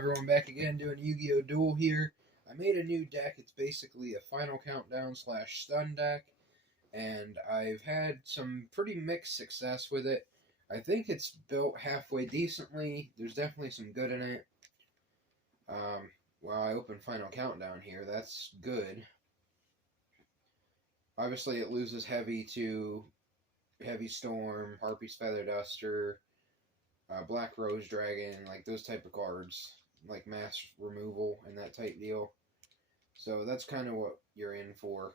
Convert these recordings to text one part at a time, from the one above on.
everyone, back again doing Yu-Gi-Oh! Duel here. I made a new deck. It's basically a Final Countdown slash Stun deck, and I've had some pretty mixed success with it. I think it's built halfway decently. There's definitely some good in it. While I open Final Countdown here, that's good. Obviously, it loses Heavy to Heavy Storm, Harpy's Feather Duster, Black Rose Dragon, like those type of cards, like mass removal and that type deal. So that's kind of what you're in for.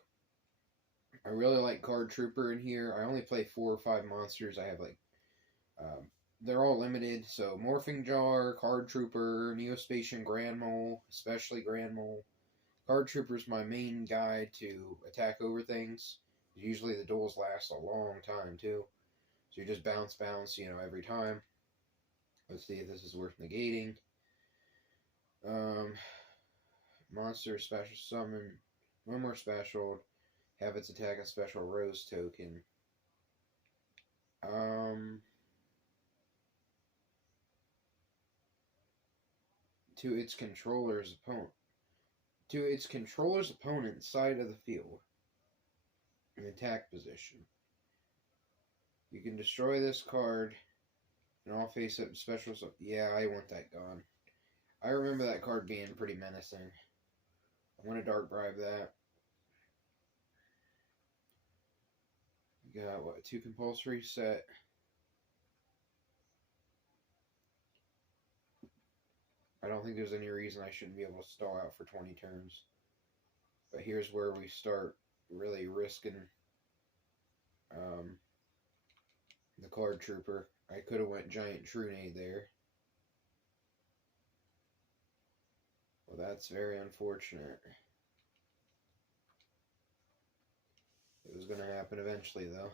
I really like Card Trooper in here. I only play 4 or 5 monsters. I have like, they're all limited. So Morphing Jar, Card Trooper, Neospatian Grand Mole, especially Grand Mole. Card Trooper's my main guide to attack over things. Usually the duels last a long time too. So you just bounce, every time. Let's see if this is worth negating. Monster special summon. One more special. Have its attack a special rose token. To its controller's opponent. To its controller's opponent's side of the field. In attack position. You can destroy this card. And I'll face up special. Yeah, I want that gone. I remember that card being pretty menacing. I'm going to Dark Bribe that. We got, what, 2 compulsory set. I don't think there's any reason I shouldn't be able to stall out for 20 turns. But here's where we start really risking the Card Trooper. I could have went Giant Trunade there. Well, that's very unfortunate. It was going to happen eventually, though.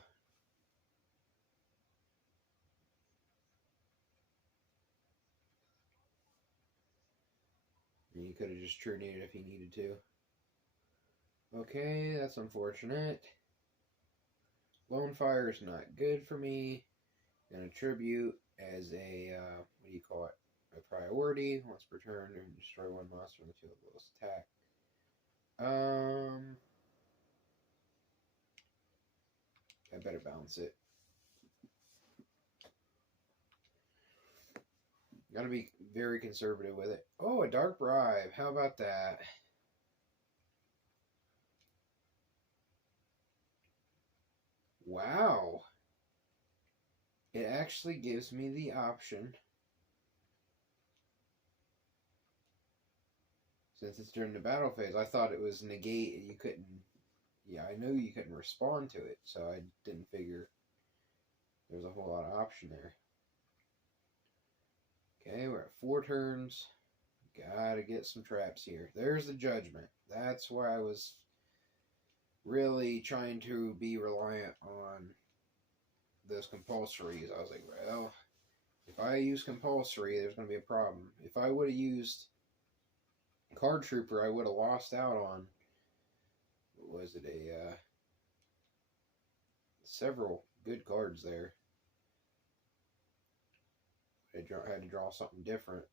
And he could have just Trunaded if he needed to. Okay, that's unfortunate. Lone Fire is not good for me. Gonna tribute as a, what do you call it? A priority. Once per turn, and destroy 1 monster on the field of lowest attack. I better bounce it. Gotta be very conservative with it. Oh, a Dark Bribe. How about that? Wow. It actually gives me the option, since it's during the battle phase. I thought it was negate. You couldn't. Yeah, I knew you couldn't respond to it, so I didn't figure there was a whole lot of option there. Okay, we're at 4 turns. Gotta get some traps here. There's the Judgment. That's why I was really trying to be reliant on those compulsories. I was like, well, if I use compulsory, there's going to be a problem. If I would have used Card Trooper, I would have lost out on, what was it, several good cards there. I had to draw something different.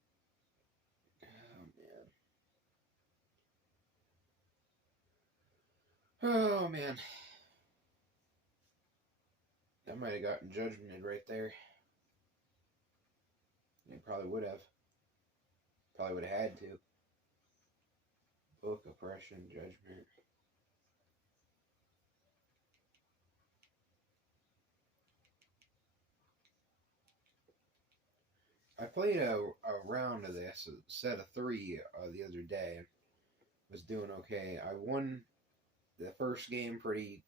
Oh, man. That might have gotten Judgmented right there. It probably would have. Probably would have had to. Book, Oppression, Judgment. I played a round of this, a set of 3 the other day. Was doing okay. I won the first game pretty,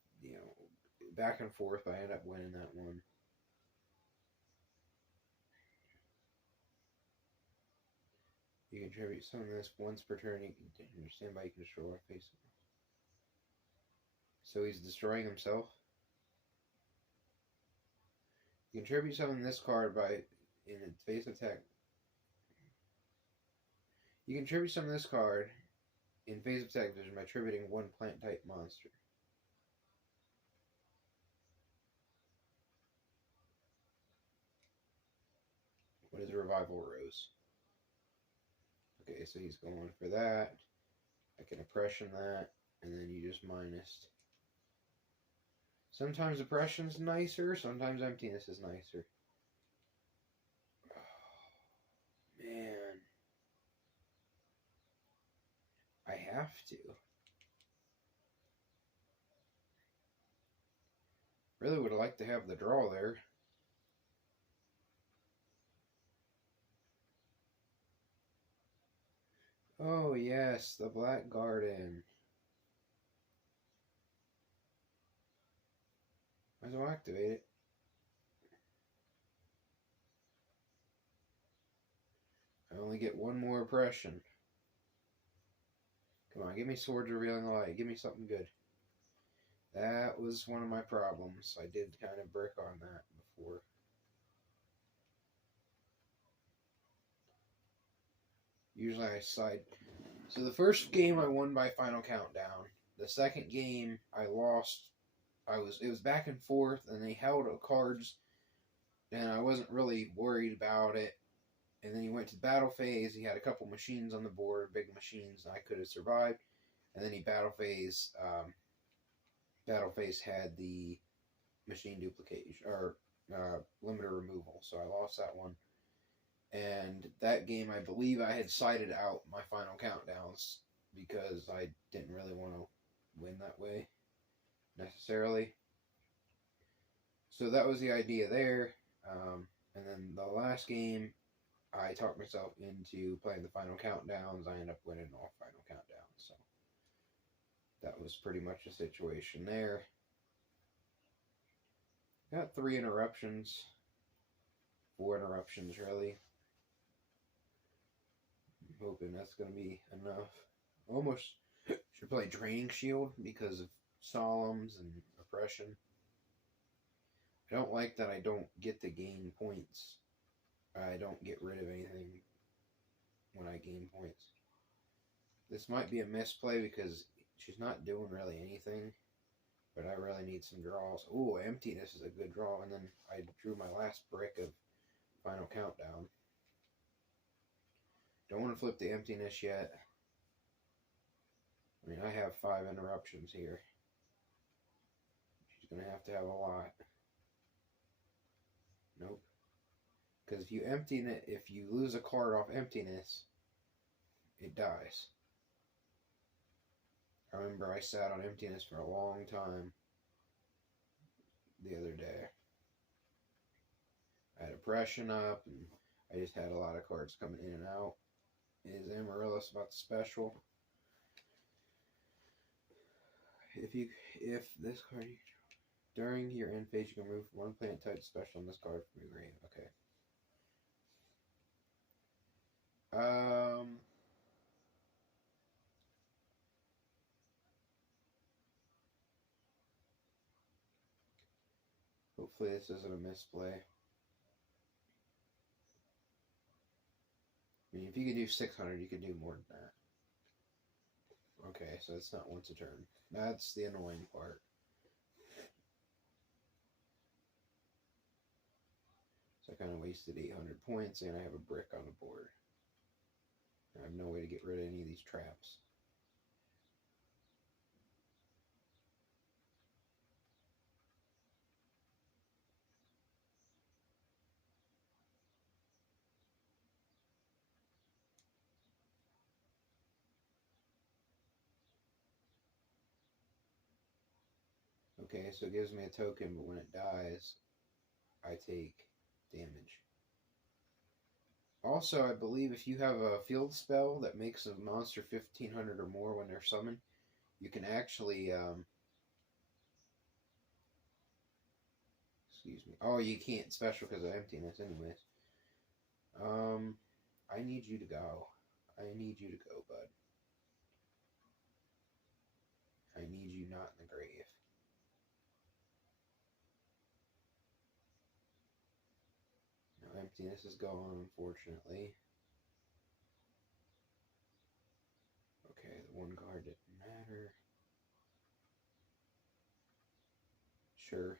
back and forth, but I ended up winning that one. You contribute some of this once per turn. You can stand by. You can destroy or face him. So he's destroying himself. You contribute some of this card by in its face attack. You contribute some of this card in phase attack position by tributing 1 plant type monster. What is a Revival Rose? Okay, so he's going for that. I can oppression that, and then you just minus. Sometimes oppression's nicer, sometimes emptiness is nicer. Oh, man. I have to. Really would have liked to have the draw there. Oh, yes, the Black Garden. Might as well activate it. I only get one more oppression. Come on, give me Swords Revealing the Light. Give me something good. That was one of my problems. I did kind of brick on that before. Usually I side. So the first game I won by final countdown. The second game I lost. It was back and forth, and they held cards, and I wasn't really worried about it. And then he went to the battle phase. He had a couple machines on the board, big machines, and I could have survived. And then he battle phase. Battle phase had the machine duplication or limiter removal, so I lost that one. And that game, I believe I had sided out my final countdowns because I didn't really want to win that way necessarily. So that was the idea there. And then the last game, I talked myself into playing the final countdowns. I ended up winning all final countdowns. So that was pretty much the situation there. Got 3 interruptions. 4 interruptions, really. I'm hoping that's going to be enough. Almost should play Draining Shield because of Solemns and Oppression. I don't like that I don't get to gain points. I don't get rid of anything when I gain points. This might be a misplay because she's not doing really anything, but I really need some draws. Ooh, Emptiness is a good draw, and then I drew my last brick of Final Countdown. Don't want to flip the Emptiness yet. I mean, I have 5 interruptions here. She's going to have a lot. Nope. Because if you lose a card off Emptiness, it dies. I remember I sat on Emptiness for a long time the other day. I had Oppression up, and I just had a lot of cards coming in and out. Is Amaryllis about the special? If this card during your end phase, you can remove 1 planet type special on this card from your grave. Okay. Hopefully this isn't a misplay. I mean, if you could do 600, you could do more than that. Okay, so it's not once a turn. That's the annoying part. So I kind of wasted 800 points, and I have a brick on the board. I have no way to get rid of any of these traps. Okay, so it gives me a token, but when it dies, I take damage. Also, I believe if you have a field spell that makes a monster 1500 or more when they're summoned, you can actually, excuse me. Oh, you can't special because of Emptiness anyways. I need you to go. I need you to go, bud. I need you not in the grave. Now, Emptiness is gone, unfortunately. Okay, the 1 card didn't matter. Sure.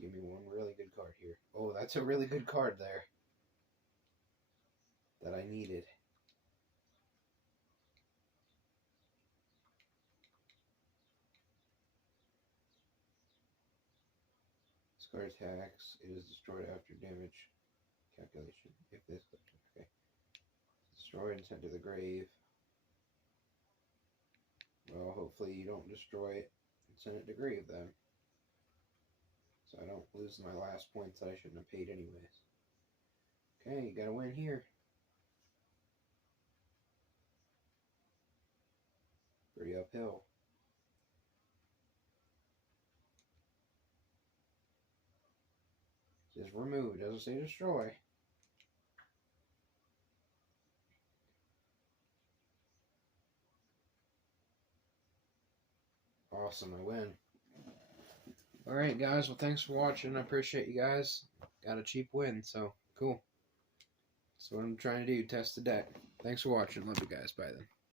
Give me one really good card here. Oh, that's a really good card there. That I needed. This card attacks. It is destroyed after damage calculation. If this, okay. Destroyed and sent to the grave. Well, hopefully you don't destroy it and send it to grave then. So I don't lose my last points that I shouldn't have paid anyways. Okay, you gotta win here. Pretty uphill. It says remove, doesn't say destroy. Awesome, I win. Alright guys, well thanks for watching. I appreciate you guys. Got a cheap win, so cool. That's what I'm trying to do, test the deck. Thanks for watching. Love you guys. Bye then.